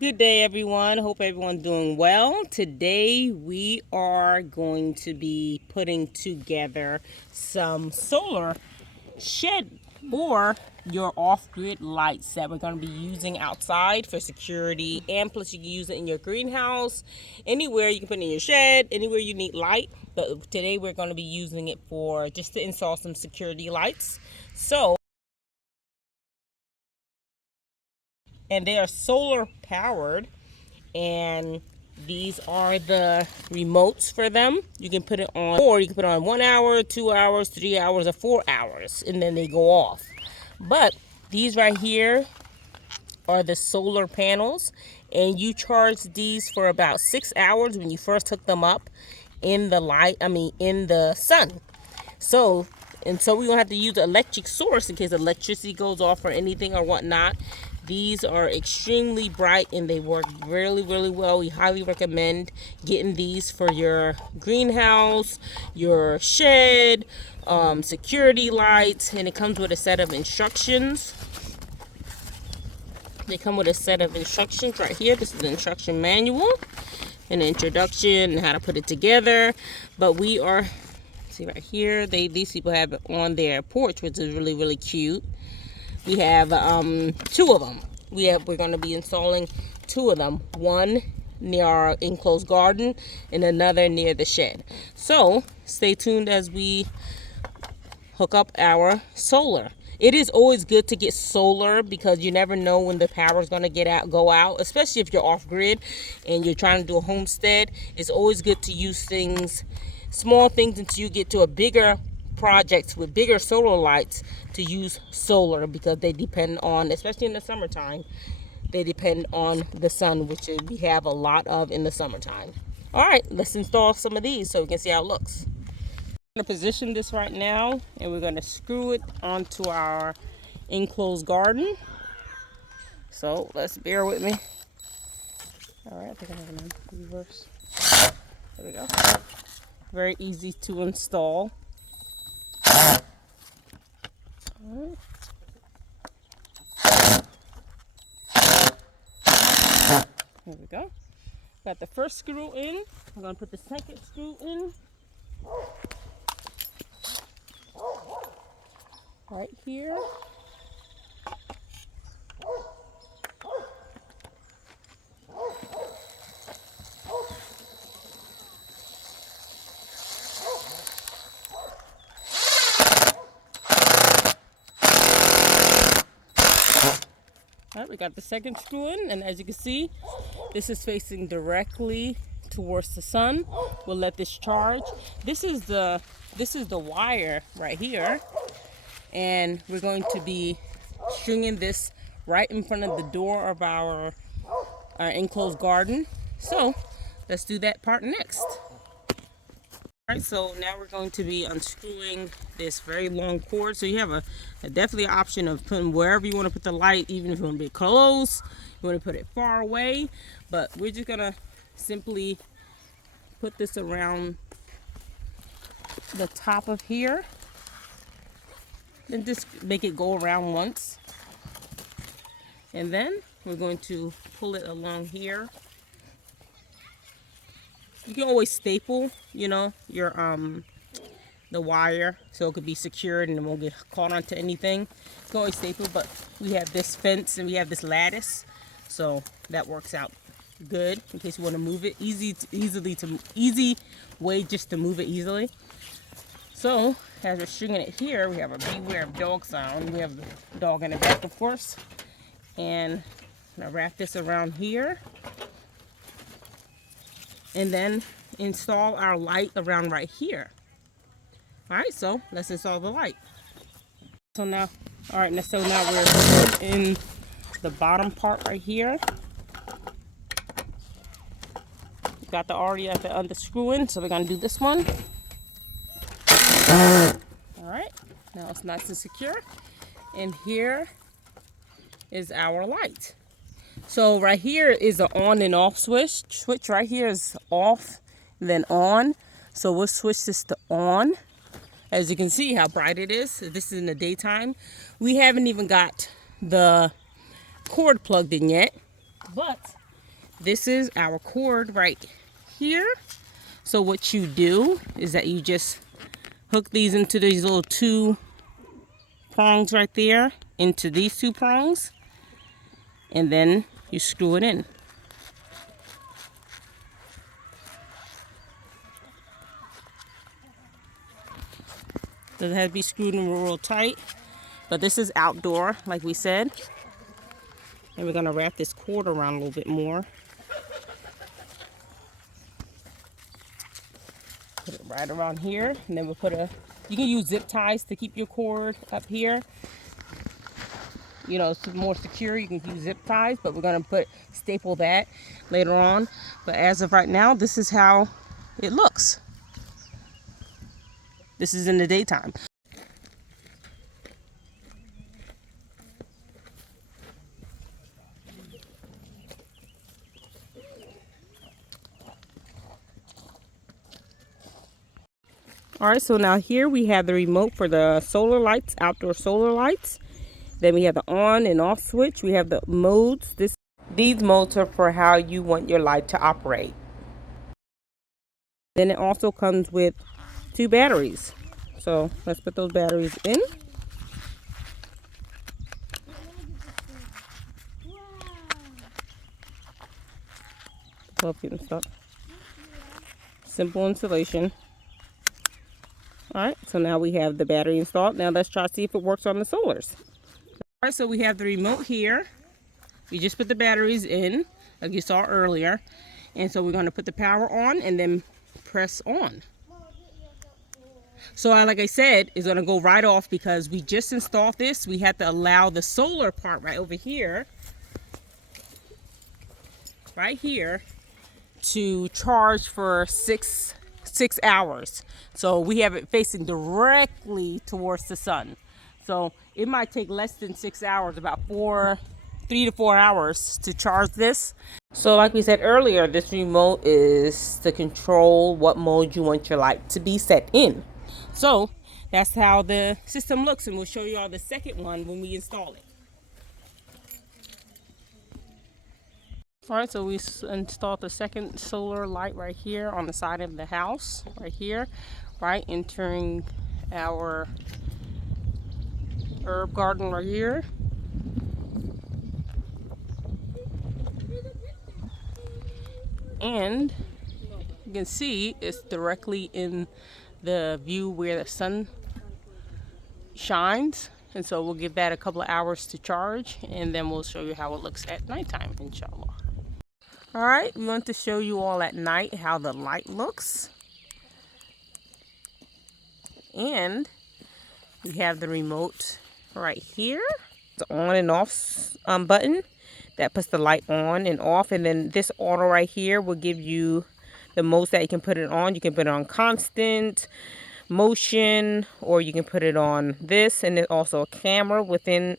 Good day, everyone. Hope everyone's doing well. Today we are going to be putting together some solar shed or your off-grid lights that we're going to be using outside for security, and plus you can use it in your greenhouse, anywhere you can put it in your shed, anywhere you need light. But today we're going to be using it for just to install some security lights. And they are solar powered, and these are the remotes for them. You can put it on, or you can put it on 1 hour, 2 hours, 3 hours, or 4 hours, and then they go off. But these right here are the solar panels, and you charge these for about 6 hours when you first hook them up in the in the sun. So we don't have to use an electric source in case electricity goes off or anything or whatnot. These are extremely bright and they work really, really well. We highly recommend getting these for your greenhouse, your shed, security lights, and it comes with a set of instructions. They come with a set of instructions right here. This is the instruction manual, an introduction, and how to put it together. But we are, see right here, these people have it on their porch, which is really, really cute. We have 2 of them. We're going to be installing 2 of them. One near our enclosed garden and another near the shed. So stay tuned as we hook up our solar. It is always good to get solar because you never know when the power is going to go out, especially if you're off grid and you're trying to do a homestead. It's always good to use small things until you get to a bigger projects with bigger solar lights, to use solar, because they depend on, especially in the summertime, they depend on the sun, which we have a lot of in the summertime. All right, let's install some of these so we can see how it looks. I'm going to position this right now, and we're going to screw it onto our enclosed garden. So let's bear with me. All right, I think I'm going to reverse. There we go. Very easy to install. Right. There we go. Got the first screw in. I'm going to put the second screw in. Right here. All right, we got the second screw in, and as you can see, this is facing directly towards the sun. We'll let this charge. This is the wire right here, and we're going to be stringing this right in front of the door of our enclosed garden. So let's do that part next. All right, so now we're going to be unscrewing this very long cord. So you have definitely an option of putting wherever you want to put the light, even if you want to be close, you want to put it far away. But we're just gonna simply put this around the top of here and just make it go around once. And then we're going to pull it along here. You can always staple, your the wire, so it could be secured and it won't get caught onto anything. You can always staple, but we have this fence and we have this lattice, so that works out good in case you want to move it. Easy way just to move it easily. So as we're stringing it here, we have a beware of dog sound. We have the dog in the back, of course, and I'm gonna wrap this around here. And then install our light around right here. All right, so let's install the light. So now we're in the bottom part right here. Got the already at the unscrewing, so we're gonna do this one. All right, now it's nice and secure. And here is our light. So right here is the on and off switch. Switch right here is off, then on. So we'll switch this to on. As you can see how bright it is. This is in the daytime. We haven't even got the cord plugged in yet, but this is our cord right here. So what you do is that you just hook these into these little two prongs right there, into these two prongs, and then you screw it in. Doesn't have to be screwed in real tight, but this is outdoor, like we said. And we're gonna wrap this cord around a little bit more. Put it right around here, and then we'll put you can use zip ties to keep your cord up here. You know, it's more secure, you can use zip ties, but we're gonna staple that later on. But as of right now, this is how it looks. This is in the daytime. All right, so now here we have the remote for the solar lights, outdoor solar lights. Then we have the on and off switch. We have the modes. These modes are for how you want your light to operate. Then it also comes with 2 batteries. So let's put those batteries in. Simple installation. Alright, so now we have the battery installed. Now let's try to see if it works on the solars. Alright, so we have the remote here. We just put the batteries in, like you saw earlier. And so we're going to put the power on and then press on. So like I said, it's going to go right off because we just installed this. We had to allow the solar part right over here, right here, to charge for six hours. So we have it facing directly towards the sun. So it might take less than 6 hours, about 3 to 4 hours to charge this. So like we said earlier, this remote is to control what mode you want your light to be set in. So that's how the system looks, and we'll show you all the second one when we install it. All right, so we installed the second solar light right here on the side of the house, right here, right entering our herb garden right here. And you can see it's directly in the view where the sun shines. And so we'll give that a couple of hours to charge, and then we'll show you how it looks at nighttime, inshallah. All right, we want to show you all at night how the light looks. And we have the remote right here. The on and off button that puts the light on and off. And then this auto right here will give you the modes that you can put it on. You can put it on constant, motion, or you can put it on this. And there's also a camera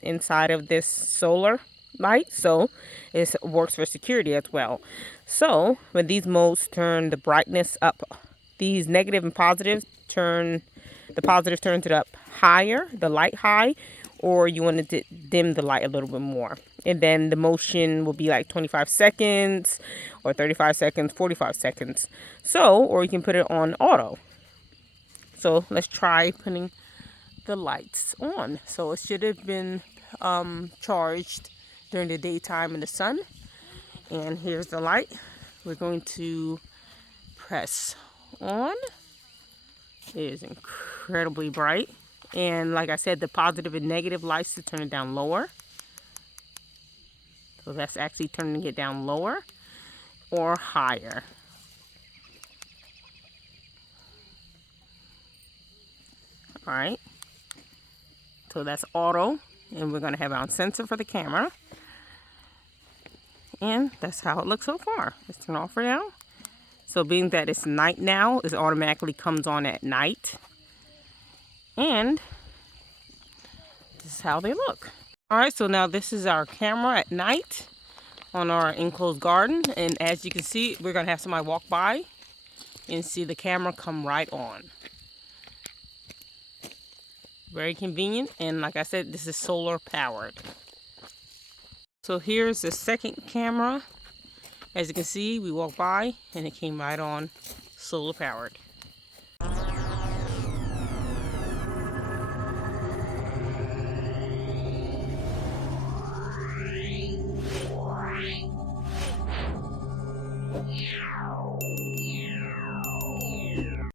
inside of this solar light, so it works for security as well. So when these modes turn the brightness up, these negative and positive the positive turns it up higher, the light high, or you want to dim the light a little bit more. And then the motion will be like 25 seconds or 35 seconds, 45 seconds. So, or you can put it on auto. So let's try putting the lights on. So it should have been charged during the daytime in the sun. And here's the light. We're going to press on. It is incredibly bright. And like I said, the positive and negative lights to turn it down lower. So that's actually turning it down lower or higher. All right. So that's auto. And we're going to have it on sensor for the camera. And that's how it looks so far. Let's turn off for now. So being that it's night now, it automatically comes on at night. And this is how they look. All right, so now this is our camera at night on our enclosed garden. And as you can see, we're going to have somebody walk by and see the camera come right on. Very convenient. And like I said, this is solar powered. So here's the second camera As you can see, we walked by and it came right on solar powered.